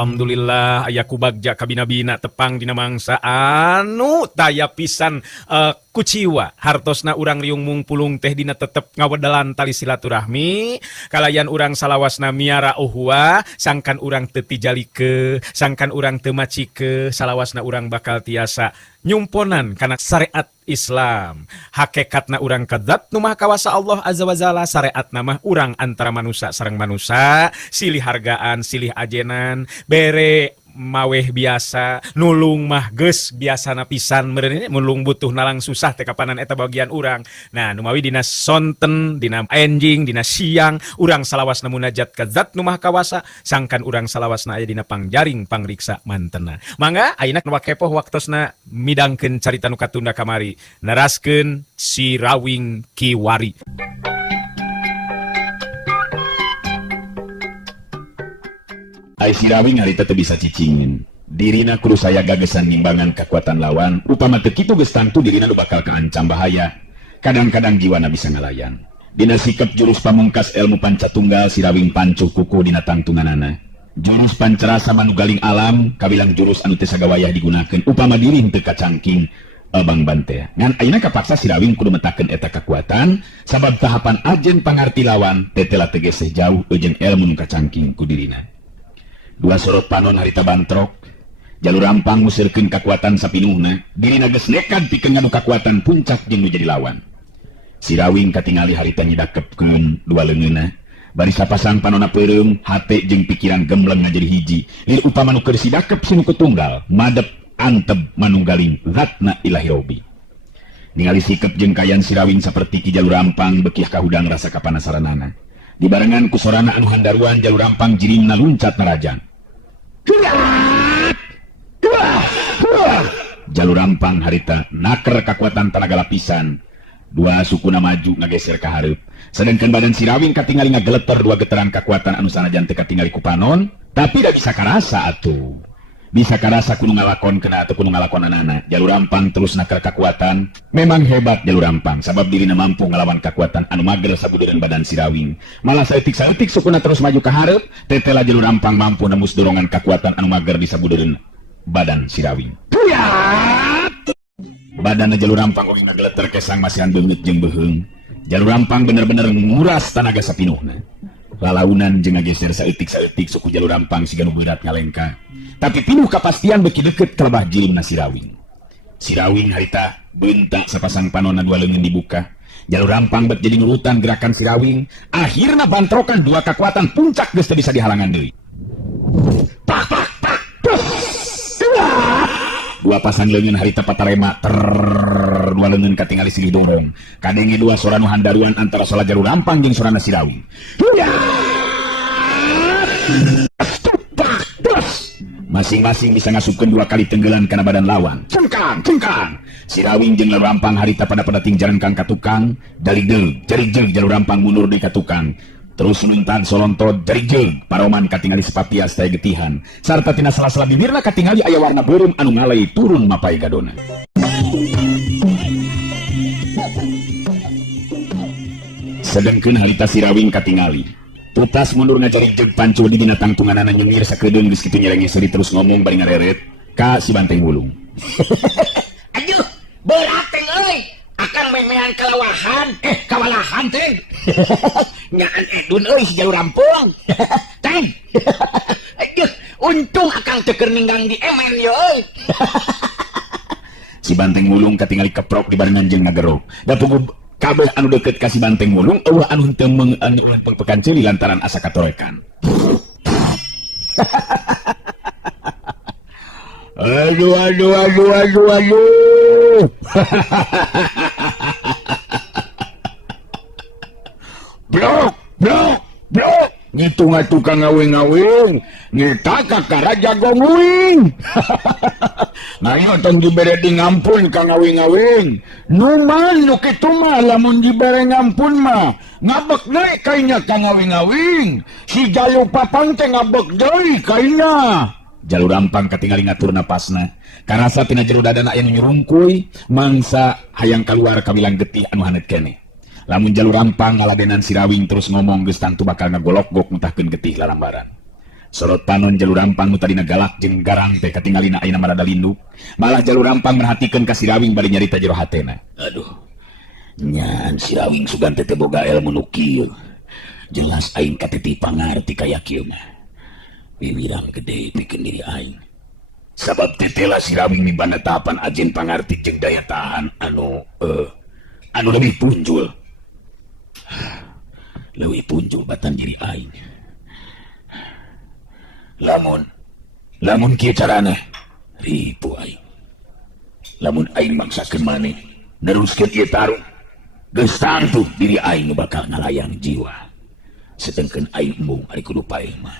Alhamdulillah aya kubagja kabina-bina tepang dina mangsa anu taya pisan kuciwa hartosna urang riung mungpulung teh dina tetep ngawedalan tali silaturahmi kalayan urang salawasna miara uhwa sangkan urang teu tijalike sangkan urang teu macike salawasna urang bakal tiasa nyumponan kana syariat Islam hakikatna urang kadzat nu maha kawasa Allah azza wa jalla syariatna mah urang antara manusia sareng manusia silih hargaan silih ajenan bere maweh biasa nulung mah geus biasana pisan meureun mulung butuh nalang susah teh kapanan eta bagian urang. Nah nu mawi dina sonten dina enjing dina siang urang salawasna munajat ka zat nu maha kawasa sangkan urang salawasna aya dina pangjaring pangriksa mantena. Mangga ayeuna nu kepoh waktosna midangkeun carita nu katunda kamari neraskeun si Rawing Kiwari. Ai si Rawing harita teu bisa cicingin. Dirina kudu saya gagesan nimbangan kekuatan lawan, upama teu kitu geus tangtu dirina nu bakal kaancam bahaya. Kadang-kadang jiwana bisa ngalayan. Dina sikep jurus pamungkas ilmu pancatunggal si Rawing pancuh kuku dina tangtunganana. Jurus pancerasa manugaling alam kabilang jurus anu teu sagawayah digunakeun upama diri teu kacangking abang bante. Ngan ayeuna kapaksa si Rawing kudu metakeun eta kekuatan sabab tahapan ajen pangarti lawan tetela tegeseh jauh eujeun ilmu nu kacangking ku dirina. Dua sorot panon harita bantrok jalur rampang musirkeun kekuatan sapinuhna dirina geus nekat pikeun ngadu kekuatan puncak jeung nu jadi lawan. Si Rawing katingali harita nyidakepkeun dua leungeunna bari sapasang panonna peureum hate jeung pikiran gembleng jadi hiji lir upama nu keur sidakep sinu tunggal madep anteb manunggaling zatna ilahi robi. Ningali sikep jeung kayan si Rawing saperti ki jalur rampang bekiah kahudang rasa kapanasaranana dibarengan ku sorana anu handaruan jalur rampang jirimna luncat narajang. Jalur rampang harita naker kekuatan tenaga lapisan dua sukuna maju ngageser ka hareup sedangkan badan si Rawing katingali ngageleter dua getaran kekuatan anu sanajan teu katingali ku panon tapi da bisa karasa atuh bisa karasa kudu ngalakonkeun atau kudu ngalakonanana. Jalur rampang terus naker kekuatan memang hebat jalur rampang sabab dirina mampu ngalawan kekuatan anu mager sabudeureuh badan si Rawing malah saeutik-saeutik sukuna terus maju ka hareup tetela jalur rampang mampu nembus dorongan kekuatan anu mager di sabudeureuh badan si Rawing. Badan jalur rampang oge ngageleter kesang masihan beungeut jeung beuheung. Jalur rampang bener-bener nguras tenaga sapinuhna. Lalaunan jeung ngageser saeutik-saeutik suku jalur rampang siga nu beurat ngalengka. Tapi pinuh kapastian beki deukeut ka lebah jirimna si Rawing. Si Rawing harita beuntak sapasang panonna dua leungeun dibuka. Jalur rampang bet jadi nurutan gerakan si Rawing. Akhirna bantrokan dua kekuatan puncak geus teu bisa dihalangan deui. Pak pak pak. Dua pasang leungeun harita patarema dua leungeun katingali silih dorong kadenge dua sorana handaruan antara sola jalur rampang jeung sorana si Rawing. Masing-masing bisa ngasupkeun dua kali tenggelan kana badan lawan. Cengkang cengkang si Rawing jeung jalur rampang harita pada tingjaran kang ka tukang daligdeug jarig-jeug jalur rampang mundur deui ka tukang terus nuntan solontod jarig-jeug paroman katingali sepatias taya getihan sarta tina sela-sela bibirna katingali aya warna beureum anu ngalai turun mapai gadona. Sedengkeun harita si Rawing katingali tutas mundur ngajarig-jeug pancu di dina tangtunganana nyengir sakedeung geus kitu nyereng-nyeri terus ngomong bari ngareret ka si Banteng Wulung. Aduh berat teh euy akan memehan kalawahan kawalahan teh nyaan edun euy si jalur rampung teh aduh untung akang teu keur ninggang di emen yo euy. Si Banteng Wulung katingali keprok di barengan jeung ngagerok da puguh kabeh anu deukeut ka si Banteng Wulung eueuh anu henteu pengpekan ceuli lantaran asa katorekan. Aduh. Blok. Ngitung tukang ngawing-ngawing, ngita ka raja gongwing. Ngayon tong dibere di ngampun ka ngawing-ngawing. Numan nu kitu mah lamun dibere ngampun mah ngabek deui kainya ka ngawing-ngawing. Si Jalur Papang teh ngabek deui kainya. Jalur rampang katingali ngatur napasna. Karasa tina jero dadana aya nu nyurungkuy, mangsa hayang kaluar kabilang getih anu hanet keneh. Lamun jalur rampang ngaladenan si Rawing terus ngomong geus tangtu bakal ngagolok-gok mentahkeun getih lalambaran. Sorot panon jalur rampang nu tadina galak jeung garang teh katinggalina ayeuna marada linduk. Malah jalur rampang merhatikeun ka si Rawing bari nyarita jero hatena. Aduh. Nyan si Rawing sugan teh boga ilmu nu kieu. Jelas aing kateti pangarti kaya kieu mah. Wiwirang gede pikeun diri aing. Sabab tetela si Rawing mibana tahapan ajen pangarti jeung daya tahan anu lebih punjul. Leuwih punjul batan diri aing. Lamun kieu carana ripu aing. Lamun aing maksakeun maneh neruskeun ieu tarung, geus tangtu diri aing nu bakal ngalayang jiwa. Sedengkeun aing embung ari kudu paeh mah.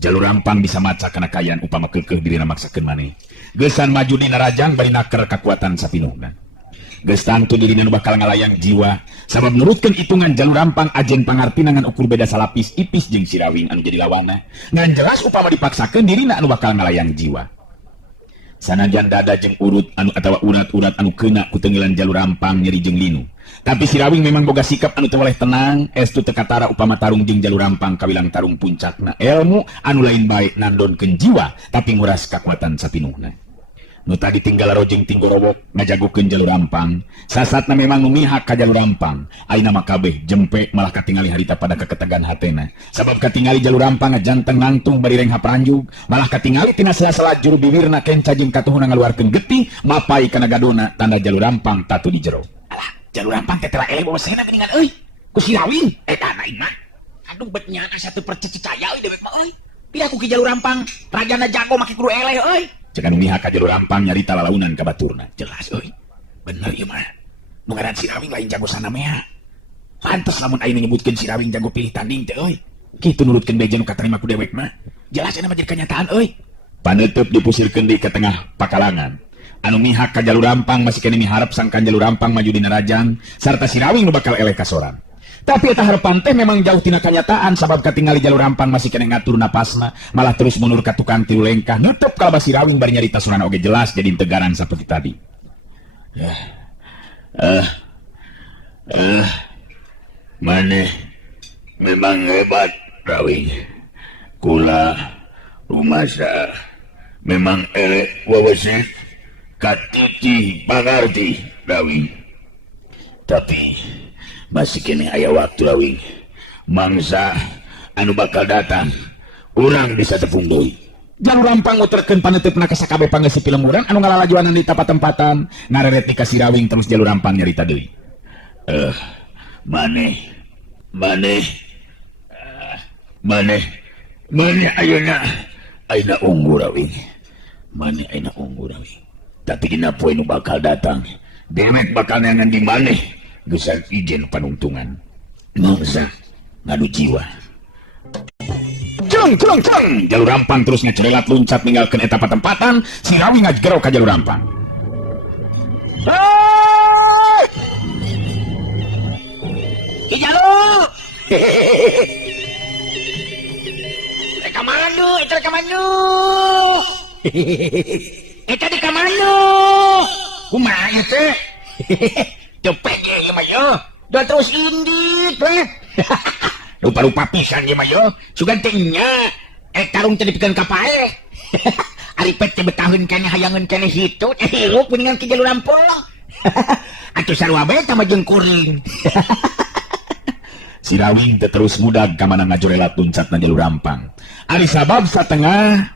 Jalur rampang bisa maca kana kayan upama keukeuh dirina maksakeun maneh. Geusan maju dina rajang bari naker kakuatan sapinuhna. Geus tangtu dirina nu bakal ngalayang jiwa. Sabab nurutkeun itungan jalur rampang ajen pangartina ngan ukur beda salapis ipis jeung si Rawing anu jadi lawanna. Ngan jelas upama dipaksakeun dirina anu bakal ngalayang jiwa. Sanajan dada jeung urut anu atawa urat-urat anu keuna ku teunggilan jalur rampang nyeri jeung linu. Tapi si Rawing memang boga sikap anu teu woleh tenang, estu teu katara upama tarung jeung jalur rampang kawilang tarung puncakna ilmu anu lain bae nandonkeun jiwa tapi nguras kakuatan sapinuhna. Nu tadi tinggal rojeng tinggorowok ngajagokeun jalur rampang, sasatna memang nu mihak ka jalur rampang. Ayeuna mah kabeh jempe malah katingali harita pada kaketegan hatena. Sabab katingali jalur rampang ngajanteng nangtung bari reng hapranjug, malah katingali tina sela-sela juru bibirna kenca jeung katuhuna ngaluarkeun getih mapai kana gadona tanda jalur rampang tatu di jero. Alah, jalur rampang teh tela eleh bawa sena geuningan euy. Ku si Rawing eta aing mah. Aduh bet nya satu percicaya euy dewek mah euy. Pidah ku ki jalur rampang, rajana jago make kudu eleh euy. Cek anu mihak ka jalur rampang nyarita lalaunan ka baturna. Jelas euy. Bener ieu mah. Nu ngaran si Rawing lain jago sanamea. Pantes lamun ayeuna nyebutkeun si Rawing jago pilih tanding teh euy. Kitu nurutkeun beja nu katarima ku dewek mah. Jelas cenah mah jadi kenyataan euy. Paneuteub dipusirkeun deui ka tengah pakalangan. Anu mihak ka jalur rampang masih kene miharep sangkan jalur rampang maju dina rajang sarta si Rawing nu bakal eleh kasoran. Tapi eta harapan teh memang jauh tina kanyataan sabab katingali jalur rampang masih kena ngatur napasna malah terus mundur ka tukang tilu lengkah nutup kalabas si Rawing bari nyarita surana oge jelas jadi tegaran seperti tadi. Maneh memang hebat Rawing. Kula rumasa memang elek wawasit katiti pangarti Rawing. Tapi masih kini aya waktu Rawing. Mangsa anu bakal datang urang bisa tepung deui. Jalur rampang nguterkeun paneutupna ka sakabeh pangeuseup pilemuran anu ngalalajuanan di tempat-tempatan ngareret ka si Rawing terus jalur rampang nyarita deui. Maneh ayeuna unggul Rawing. Maneh ayeuna unggul Rawing. Tapi dina poe nu bakal datang dewek bakal neangan di maneh gesan ijen panungtungan. Mangsa ngadu jiwa. Cung! Jalur rampang terus ngecerelat luncat ninggalkeun eta patempatan, si Rawing ngajgero ka jalur rampang. Ki jalur! Reka mandu, eta reka mandu. Eta di ka mandu. Kumaha ieu teh? Cepet ya mah yo. Dan terus indit weh. Rupa-rupa pisan ya mah yo. Sugan teh nya tarung teh dipikeun ka pae. Ari pet teh betaheun keneh hayangeun keneh hitu hirup kuningan ki jalur rampung. Atuh sarua bae tah jeung kuring. Si Rawing teh terus mudag ka mana ngajorelat luncatna jalur rampang. Ari sabab satengah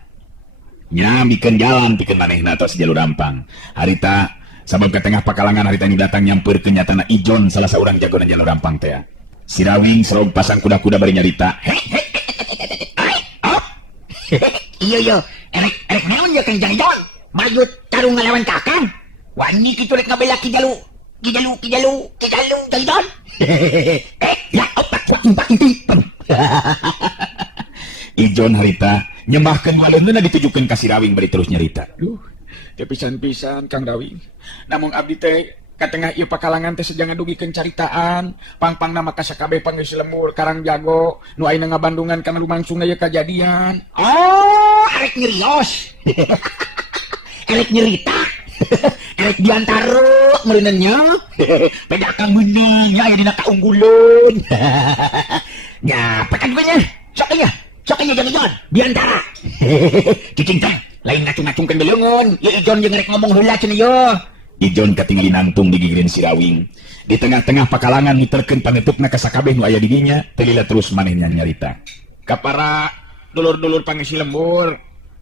nya bikeun jalan pikeun manehna tos jalur rampang. Harita sabab ke tengah pakalangan harita ini datang nyamper kenyatana Ijon salah seorang jagoan jalur rampang teh. Si Rawing serog pasang kuda-kuda bari nyarita. Iya erek naon ya Kang Jangjon? Maju tarung ngalawan Kakang. Wani kitu rek ngabela ki jalu Jangjon. Ya otak impak inti. Ijon harita nyembahkeun waleunna ditujukeun ka si Rawing bari terus nyarita. Duh, teu pisan-pisan Kang Rawing. Namun abdi teh ka tengah ieu pakalangan teh sejangan dugikeun caritaan, pang-pangna maka sakabeh pangeus lembur Karang Jago nu ayeuna ngabandungan kana lumangsungna ieu kajadian. Oh, arek nyerios. Arek nyerita. Arek diantara meureunnya. Pedagang meunang aya dina kaunggulun. Ya, pekan gue nya. Sok jeung Ijon biantara. Cicing teh lain ngacung-ngacungkeun beleungeun. Ieu Ijon jeung rek ngomong heula cenah yo. Ijon katingali nangtung di gigireun si Rawing. Di tengah-tengah pakalangan miterkeun panetupna ka sakabeh nu aya di dinya, telila terus manehnya nyarita. Ka para dulur-dulur pangisi lembur,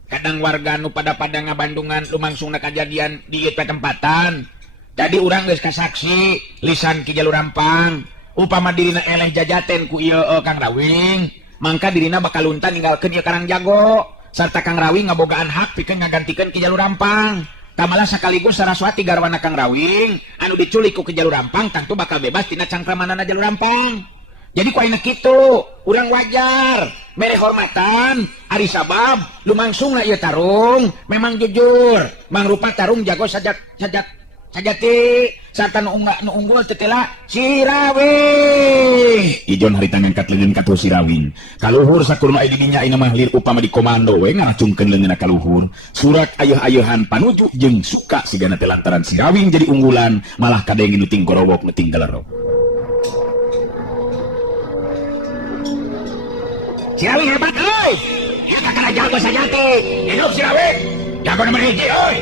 kadang warga nu pada ngabandungan lumangsungna kajadian di ieu tempatan. Jadi urang geus kasaksi lisan Ki Jalur Rampang, upama dirina eleh jajaten ku ieu Kang Rawing, mangka dirina bakal luntan ninggalkeun ieu Karang Jago, sarta Kang Rawing ngabogaan hak pikeun ngagantikeun Ki Jalur Rampang. Kamala sekaligus Saraswati garwana Kang Rawing anu diculik ku Ki Jalur Rampang tentu bakal bebas tina cangkramanana Jalur Rampang. Jadi ku ayeuna kitu, urang wajar mere hormatan ari sabab lumangsungna ieu tarung memang jujur, mangrupa tarung jago sajati sarta nu unggul tetela si Rawing. Ijon harita ngangkat leungeun ka si Rawing. Kaluhur sakurna aya di dinya ayeuna mah lir upama di komando we ngaracungkeun leungeunna kaluhur. Surak ayeuh-ayeuhan panuju jeung suka sigana teh lantaran si Rawing jadi unggulan, malah kadenge nu ting gorowok nu ting galerok. Si Rawing hebat euy. Ieu kakana jago sajati. Hidup si Rawing. Jago nomor hiji euy.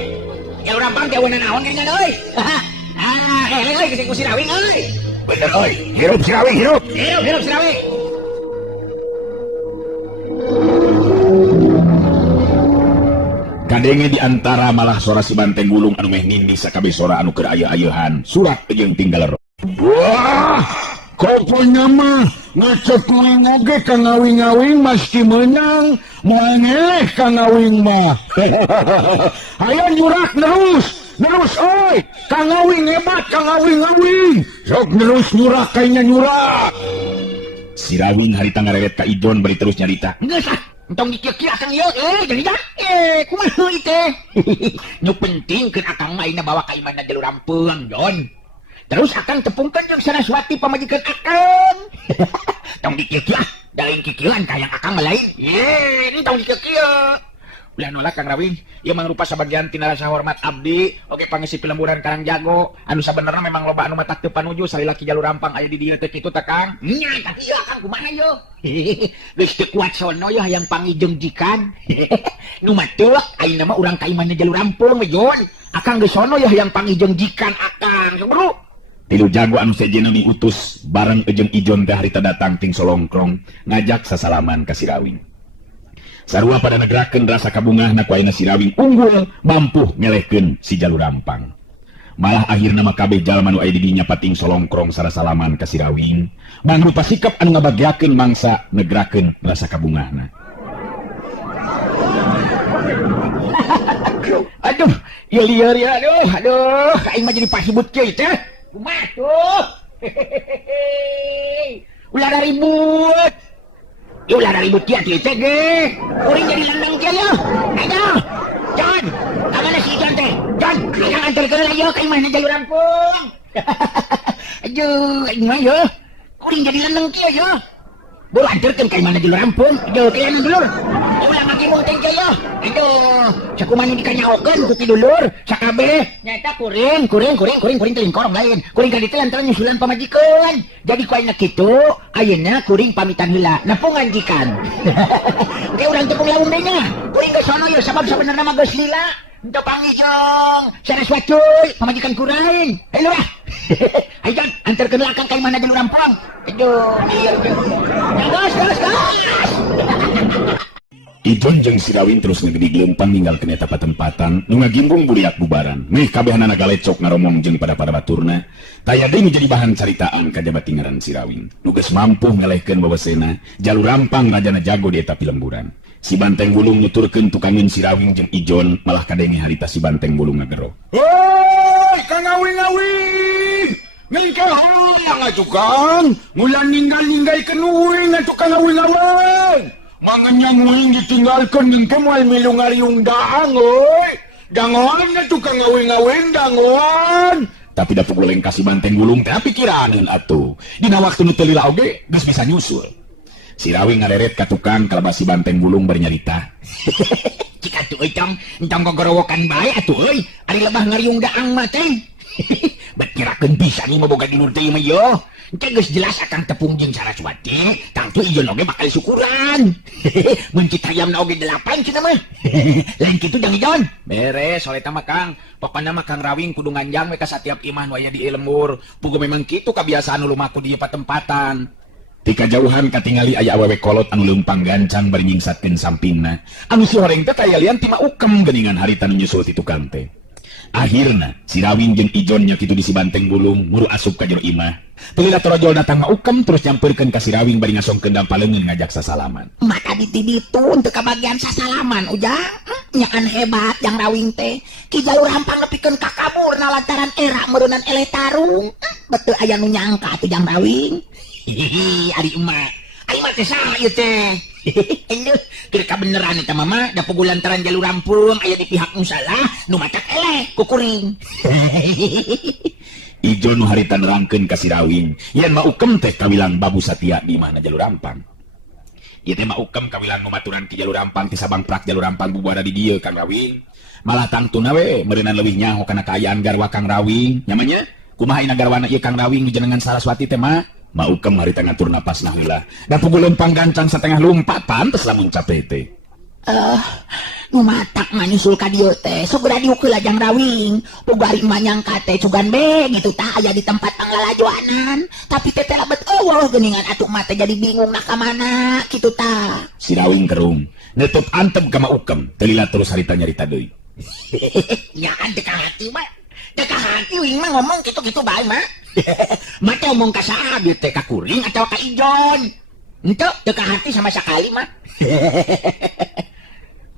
Jalur Rampang teh aweuna naon geuningan euy. Euy geus ku si Rawing euy. Bener euy, hirup si Rawing, hirup. Hirup si Rawing. Kadenge di antara malah suara si Banteng Gulung anu meh nini sakabeh suara anu keur ayeuh-ayeuhan, surak jeung ting galerok. Wah, pokoknya mah ngacek kuing oge ka ngawing-ngawing mesti menang, moal ngeleh ka ngawing mah. Aya nyurak terus oi, ka ngawing hebat, ka ngawing-ngawing. Sok terus nyurak kayaknya nyurak. Si Rawing harita ngareret ka Ijon bari terus nyarita. Geus ah, entong dikieu-kieu akang ieu jadi dah. Kumaha ieu teh? Nu penting keun akang mah ayeuna bawa ka imanna Jalur Rampang, Jon. Terus akang tepungkeun jeung Saraswati pamajikan akang. Tong dikieu-kieu ah, daling kikieuan ka yang akang mah lain. Entong dikieu-kieu. Ulah nolak Kang Rawing, ieu mangrupa sabagian tina rasa hormat abdi oge pangisi pilemburan Karang Jago. Anu sabenerna memang loba anu matak teu panuju salila Ki Jalur Rampang aya di dieu teh kitu teh Kang. Nya tapi ieu Kang kumaha yo? Geus teu kuat sono yo hayang pangijengjikan. Nu mah teu ayeuna mah urang ka imanna Jalur Rampang we Jon. Akang geus sono yo hayang pangijengjikan akang. Bro. Tilu jago anu sejenna diutus bareng jeung Ijon teh harita datang ting solongkrong ngajak sasalaman ka si Rawing. Sarua pada negrakeun rasa kabungahna ku ayeuna si Rawing unggul mampu ngelehkeun si Jalur Rampang. Malah akhirna mah kabeh jalma nu aya di dinya pating solongkrong sarasalaman ka si Rawing, mangrupa sikap anu ngabagiakeun mangsa negrakeun rasa kabungahna. Aduh, ieu lieur ya, aduh, aing mah jadi pasibut kieu teh. Kumaha tuh? Ulah ada ribut. Ulah ada ribut kieu teh ge. Kuring jadi landang kieu ya. Ayo. Jon, kamana si Jon teh? Jon, ayo anterkeun ayo ka imahna Jalur Rampang. Aduh, aing mah yo. Kuring jadi landang kieu ya. Buru anterkeun ka imahna Jalur Rampang. Aduh, kieu dulur. Ulah ngagimung teh kieu ya. Aduh, sakumaha dikanyaokeun ku ti dulur, sakabeh nyata kuring telingkorong lain. Kuring ka ditu lantaran nyusulan pamajikan. Jadi ku ayeuna kitu, ayeuna kuring pamitan heula, nepungan jikan. Engke urang tepung laung deui nya. Kuring geus sono ye sabab sabenerna mah geus lila. Henteu pangijeng, Saraswati pamajikan kuring. Hei lurah. Ayo Jon, anterkeun akang ka imahna Jalur Rampang. Aduh, ieu. Gas. Ijon jeung si Rawing terus ngegedi gelempang ninggalkeun eta patempatan nu ngagimbung buliak bubaran. Meh kabehanana galecok ngaromong jeung pada baturna. Taya deui jadi bahan caritaan ka jabat ngaran si Rawing. Nu geus mampu ngelehkeun babasena Jalur Rampang rajana jago di eta pilemburan. Si Banteng Bulung nuturkeun tukangeun si Rawing jeung Ijon, malah kadenge harita si Banteng Bulung ngagero. Hoi, ka ngawing-ngawing. Ngengke halang atuh Kang. Mulan ninggal-ninggalkeun uing atuh ka ngawing-ngawing. Manganya nguing ditinggalkan ngengke moal milu ngariung daang euy. Dangon atuh ka ngawing-ngawing dangon. Tapi da puguleng kasih Banteng Bulung teh pikiraneun atuh. Dina waktu nu teu lila oge geus bisa nyusul. Si Rawing ngareret ka tukang kalabas si Banteng Bulung bari nyarita. Cik atuh euy entong gogorowokan bae atuh euy. Ari lebah ngariung daang mah teh. Bet kirakeun bisa nih maboga di nur teh mah yo. Engke geus jelas akang tepung jeung Saraswati, tangtu ijon oge bakal syukuran. Mun kita hayamna oge 8 cenah mah. Lain kitu jang ijon. Beres soal eta mah Kang. Pokona mah Kang Rawing kudu nganjang we ka satiap imah nu aya di lembur. Puguh memang kitu kabiasaan ulu mah di patempatan. Ti kajauhan katingali aya awewe kolot anu leumpang gancang bari nyingsatkeun sampingna. Anu si horeng teh tayalian ti maukem geuningan harita nu nyusul ti tukang teh. Akhirna si Rawing jeung Ijon nya kitu di si Banteng Bulung muru asup ka jero imah. Pelila torojol datang maukem terus nyampeurkeun ka si Rawing bari ngasongkeun dampaleungeun ngajak sasalaman. Mata ditiditu untuk kebagian sasalaman ujang. Nyaan hebat yang Rawing teh. Ki jalur rampang nepikeun ka kaburna lantaran era meureunnan eleh tarung. Betul aya nu nyangka tuh yang Rawing. Hihihi, ari emak. Ari mah teh saha ieu teh. Aduh, kira kabeneran eta mama da pugulantaran jalur rampung aya di pihak nu salah, nu matak eleh ku kuring. Ijon nu harita nerangkeun ka si Rawing, yen maukem teh kawilang Babu Satya di mana jalur rampang. Ieu teh maukem kawilang nu maturan ti jalur rampang ti sabangprak jalur rampang bubuara di dieu Kang Rawing. Malah tangtuna we meureunan leuwih nyaho kana kaayaan garwa Kang Rawing. Nyamanya kumaha ina garwana ieu Kang Rawing nu jenengan Saraswati teh mah? Maukem harita ngatur napas nahula. Da pugul lempang gancang setengah lumpat pantes lamun capek teh. Nu matak mah nyusul ka dieu teh segera diukeul Jang Rawing. Pugari mah nyangka teh cugan be gitu tah aya di tempat panglalajoanan. Tapi teh labet eueuh geuningan atuh mah teh jadi bingung nak ka mana kitu tah. Si Rawing kerung neutup antep ka maukem teu lila terus harita nyarita deui. Ya kan teu ka hati mah. Teu ka hati wing mah ngomong kitu-kitu bae mah. Mata omong ka saha dieu teh ka kuring atau ka Ijon? Henteu teu ka hati sama sakali mah.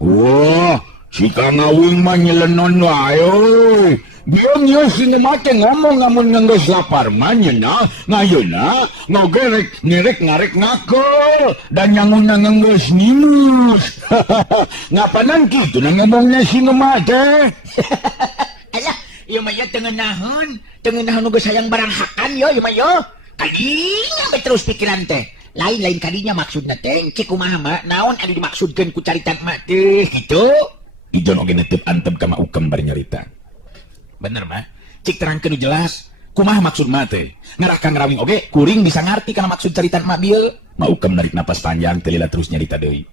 Wah, si Kang Awing mah nyelenon wae euy. Bion ieu sinemate ngomong amun geus lapar mah nyeuna ngayeuna ngogerek ngerek ngarek ngakol dan nyanguna geus nimus. Ngapanan kitu na ngomongna sinemate? Alah, ieu mah ya tengeunahun nu geus hayang barang hakan yo ieu mah yo. Kadinya be terus pikiran teh. Lain-lain kadinya maksudna teh cik kumaha mah naon anu dimaksudkeun ku caritan mah teh kitu. Ijon oge neuteut antep ka maukem bari nyarita. Bener mah. Cik terangkeun nu jelas. Kumaha maksud mah teh? Ngarah Kang Rawing oge kuring bisa ngarti kana maksud caritan mah bieu. Maukem narik napas panjang teu lila terus nyarita deui.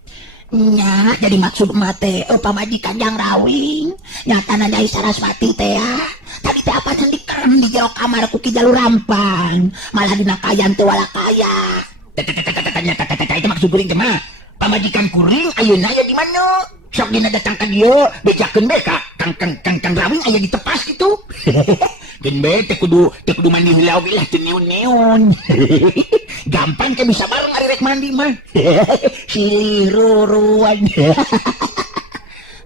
Nya, jadi maksud mate pamajikan Jang Rawing nyatana Nyai Saraswati teh ya. Tadi teh apa dikem di jero kamar ku Ki Jalur Rampang malah dina kayan teh wala kaya. Itu maksud kuring teh mah pamajikan kuring ayeuna aya di mana? Sok dina datang ka dieu bejakeun be ka Kang Rawing aya di tepas kitu. Gen be teh kudu mandi heula oge lah teu neun-neun. Gampang ke bisa bareng ari rek mandi mah. Siruruan.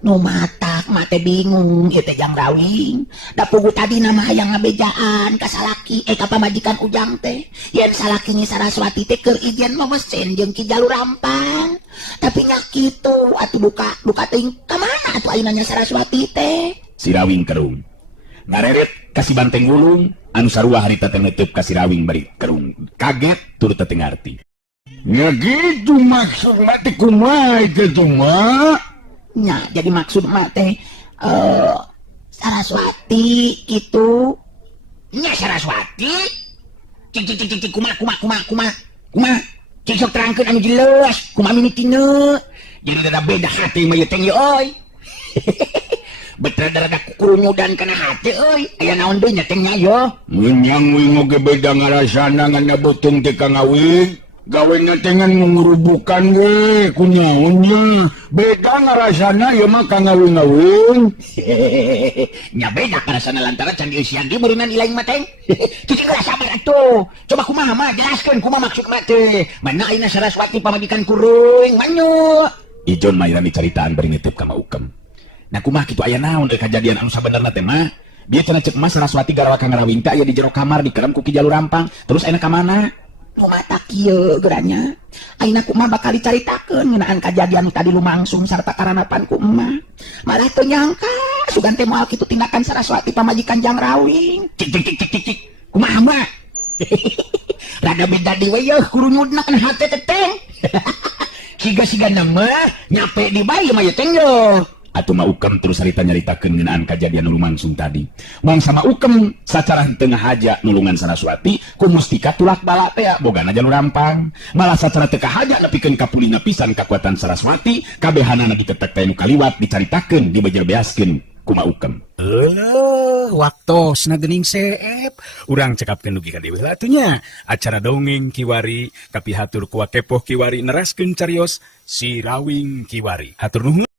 Nu matak mate bingung ieu teh Jang Rawing. Da pugu tadi nama hayang ngabejaan ka salaki ka pamajikan ujang teh. Yen salaki ni Saraswati teh keur ijen mah mesen jeung Ki Jalur Rampang. Tapi nya kitu atuh buka teuing ka mana atuh ayeuna nya Saraswati teh. Si Rawing kerung ngareret ka si Banteng Bulung anu sarua harita teh neuteub ka si Rawing bari kerung kaget turut teu ngarti. Ya gitu maksud mati kumaha itu mah. Nya jadi maksud mah teh Saraswati gitu. Nya Saraswati cik kumaha cik sok terangkeun anu jelas kumaha mimitina. Jadi ada beda hati mah ieu teh euy. Betul rada kukurunyudan kana hati euy. Aya naon deui nya teh nya yo. Nyang wing oge beda ngarasana ngana beuteung teh Kang Awing. Gawena tengan mengurubukan we kunyaunnya beda ngarasana ya mah Kang Awing. Nya beda ngarasana lantaran can dieusian di meureunnan ilaing mah teh. Kitu geus sabar atuh. Coba kumaha mah jelaskeun kumaha maksud mah teh. Mana ayeuna Saraswati pamajikan kuring manyu. Ijon mah irani caritaan bari neuteub ka maukem. Nah kumaha kitu aya naon deui kajadian anu sabenerna teh mah? Dia cenah ceuk mah Saraswati garwa Kang Rawing teh aya di jero kamar dikerem ku Ki Jalur Rampang. Terus ayeuna ka mana? Nu matak ieu geuranya. Ayeuna kumaha bakal dicaritakeun ngeunaan kajadian tadi lumangsung sarta karanapan ku emah. Malah teu nyangka sugan teh moal kitu tindakan Saraswati pamajikan Jang Rawing. Cik. Kumaha mah? Rada beda deui we yeuh kurunyudna kana hate teh. Siga-siga nama nyape di bayi mah ya teh yo. Atuh mah Ukem terus harita nyaritakeun ngeunaan kajadian nu lumangsung tadi. Mong sama Ukem sacara tengah haja nulungan Saraswati ku mustika tulak bala teh bogana jalur rampang. Malah sacara teu haja nepikeun kapulina pisan kakuatan Saraswati, kabehanana diketek teh nu kaliwat dicaritakeun dibejer-beaskeun kuma Ukem. Waktu gening seep urang cekapkeun dugi ka deui atunya acara dongeng Kiwari kapihatur ku Kepoh Kiwari neraskeun carios si Rawing Kiwari. Hatur nuhun.